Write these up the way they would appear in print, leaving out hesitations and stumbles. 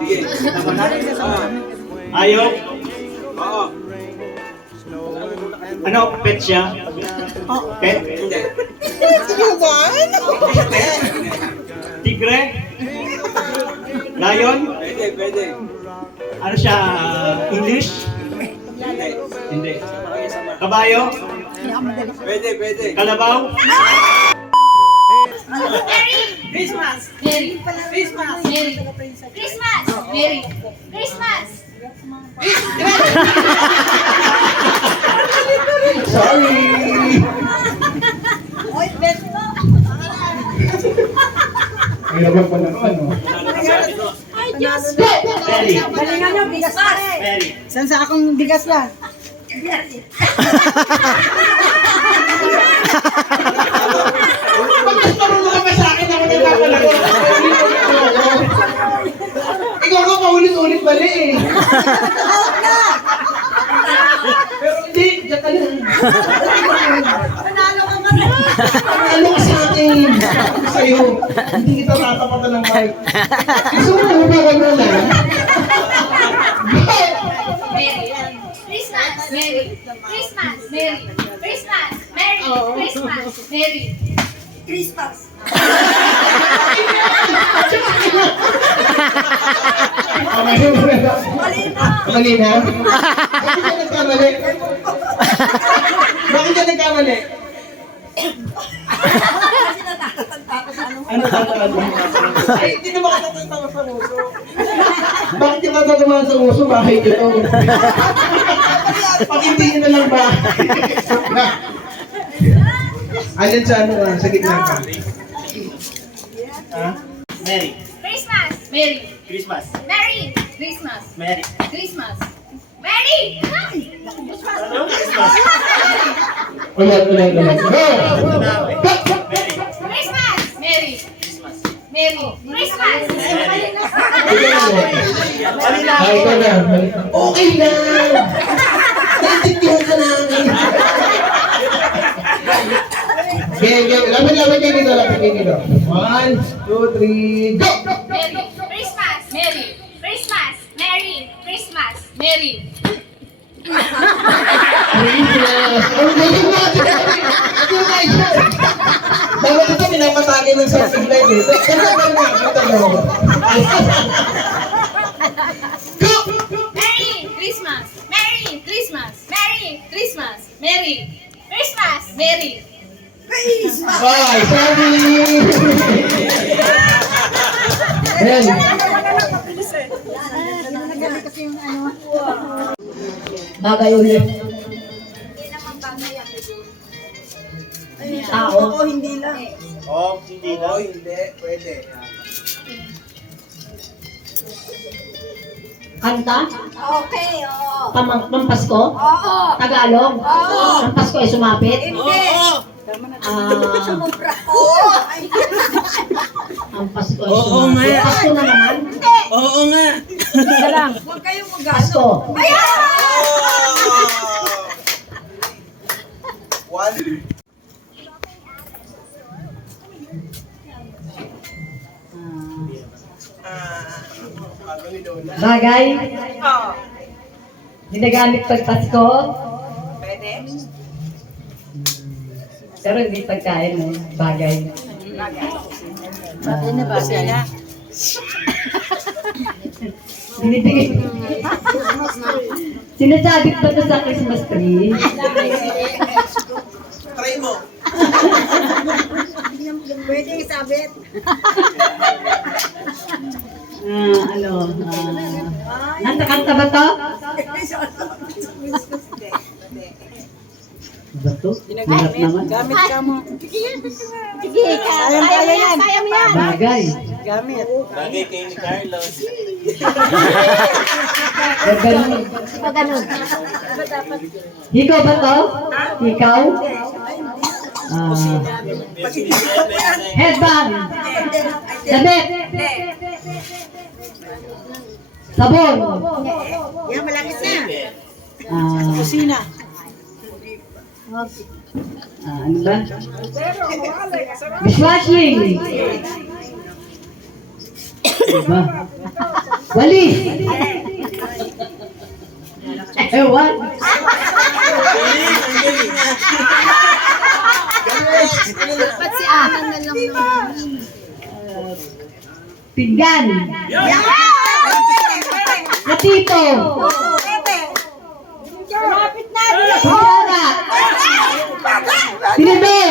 Sige. Ayaw? Oo. Ano, pet siya? Pet? Hindi. Tigre? Lion? Pwede, pwede. Ano siya, English? Hindi. Hindi. Kabayo? Pwede, pwede. Kalabaw? Christmas. Merry. Christmas. Merry. Christmas. Merry. Christmas. Sorry! Oy, bet mo. May labang pa na ano? Ay, Diyos. Mary. Galingan nyo, bigas pa eh. Mary. Saan sa akong bigas yan? Bakit marunong ka pa sa akin ako nagkakalaga? Ikaw nga paulit-ulit mali eh. Pero hindi, diyan ka lang. Panalo ka nga rin. Ano ka sa akin? Sa'yo, hindi kita tatapatan ng mic. Gusto mo hubagan mo na? Merry. Christmas. Merry. Christmas. Merry. Christmas. Merry. Christmas. Merry. Christmas. Mali na. Mali na? Bakit ka nagkamali? Bakit ka nagkamali? Kasi natatatanda ko sa ano. Ano tatalo? Ay, hindi naman ka tatatawa sa uso. Bakit ka tatatawa sa uso? Bahay ko to. Pag hindi nyo na lang ba? Alin sa ano ka? Sa gitna ka? Ha? Mary. Christmas. Merry. Christmas. Merry. Christmas. Mary. Christmas. Merry. Ano? Christmas. Ulit. Go! Mary. Christmas. Merry. Christmas. Merry. Christmas. Mary. Ay, ikaw na. Okay na! Naintindihan ka na. Okay. Lapit kayo dito. 1, 2, 3, go! Merry Christmas. Merry Christmas. Merry Christmas. Merry. Ang galing natin! Ito nga ito! Dapat ito pinapatagay ng something like this. Ito mo. Go! Merry Christmas. Merry Christmas. Merry Christmas. Merry Christmas. Merry. Christmas. Bye! Sorry! Ayan. Nagalit kasi yung ano. Bagay ulit. Hindi naman bagay yan. Tao. Oo, hindi lang. Oh, hindi na. Oo, hindi. Pwede. Kanta? Okay, oo. Pampasko? Oo. Tagalog? Oo. Ang Pasko ay sumapit? Hindi. Ah, Oo. ang Pasko ay sumapit. Pasko na naman? Oo nga. Isa lang. Huwag kayong Pasko. mag-ano. Ayan! One. Bagay? Oo. Ginagamit pag Pasko? Pwede? Pero hindi pagkain mo. Bagay. Bagay na bagay. Binibigay. Sinasabit ba ito sa Christmas tree? Try mo. Pwede isabit. Nasa kanta ba to? Ba to? Hirap naman. Gamit ka mo. Sige, kaya yan. Kaya mo yan. Bagay. Gamit. Bagay kay ni Carlos. Ganun. Pag ganun. Ikaw ba to? Ikaw? Headband. Damit. Sabon. Yan, malapit na. Kusina. Ano ba? Dishwashing. Diba? Walis. Ewan. Dapat si Ana na lang naman. Pinggan. Natito. Lapit na. Kutsara. Tinidor.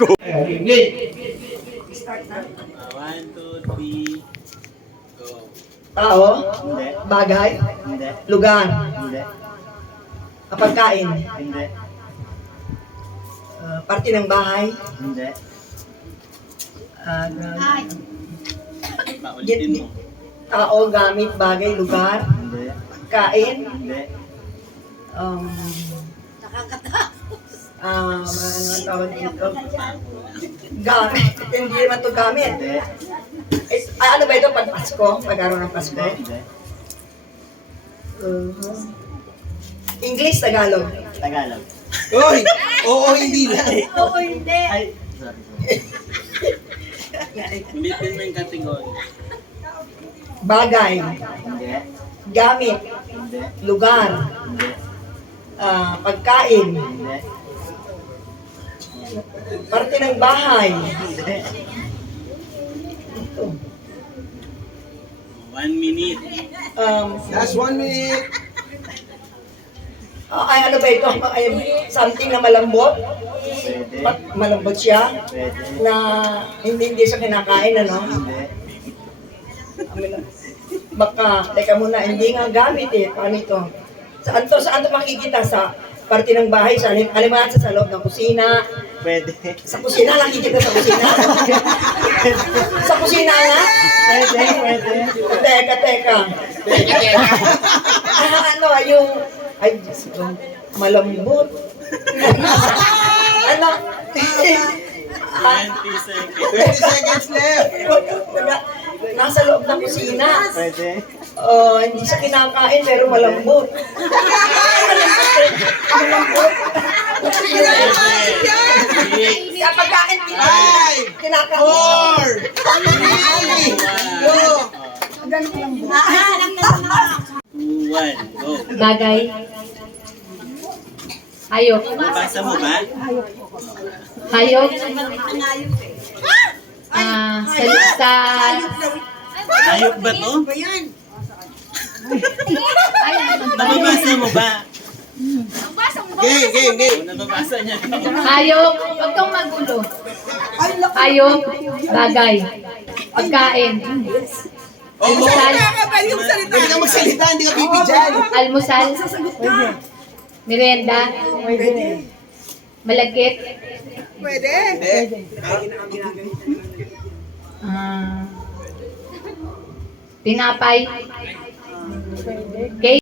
Okay. 1, 2, 3. Go. Tao, Hindi. bagay, Hindi. lugar, Hindi. pagkain, Hindi. parte ng bahay, Hindi. Ay, Paulitin mo. tao, gamit, bagay, lugar, Hindi. kain, Hindi. ano ang tawag dito? Gamit, hindi naman to gamit. Hindi. Ano ba ito pag Pasko? Pag-araw ng Pasko? Hindi. English, Tagalog. Tagalog. Uy! Oo, hindi lang. Oo, hindi. Ay, sorry. Ulitin mo yung kategory. Bagay, Hindi. gamit, Hindi. lugar, Hindi. pagkain, Hindi. parte ng bahay. Hindi. Ito. 1 minute. Last 1 minute. Ay, ano ba ito? Ay, something na malambot? Pwede. Malambot siya? Pwede. Na hindi siya kinakain, ano? Hindi. Baka, teka muna, hindi nga gamit eh. Paano ito? Saan to makikita? Sa parte ng bahay, sa alimansa, sa loob ng kusina. Pwede. Sa kusina, nakikita sa kusina. Sa kusina nga? Pwede. Pwede. Teka. Ano, yung, ay, Diyos ko, malambot. Ano? 20 seconds. 20 seconds left. Nasa loob ng kusina. Pwede. Hindi siya kinakain pero malambot. Malambot. Kaya pagkain kinakain. 2, 1. Go. Bagay. Hayop. Nabasa mo ba? Hayop. Sa Ayok ba to? ay, Nababasa mo ba? Game. Nababasa niya. hayop. Huwag kang magulo. Hayop. Bagay. Pagkain. Almusal. Pwede ka magsalita, hindi ka bibidyan. Almusal. Merienda. Malagkit. Hindi. Tinapay. Cake.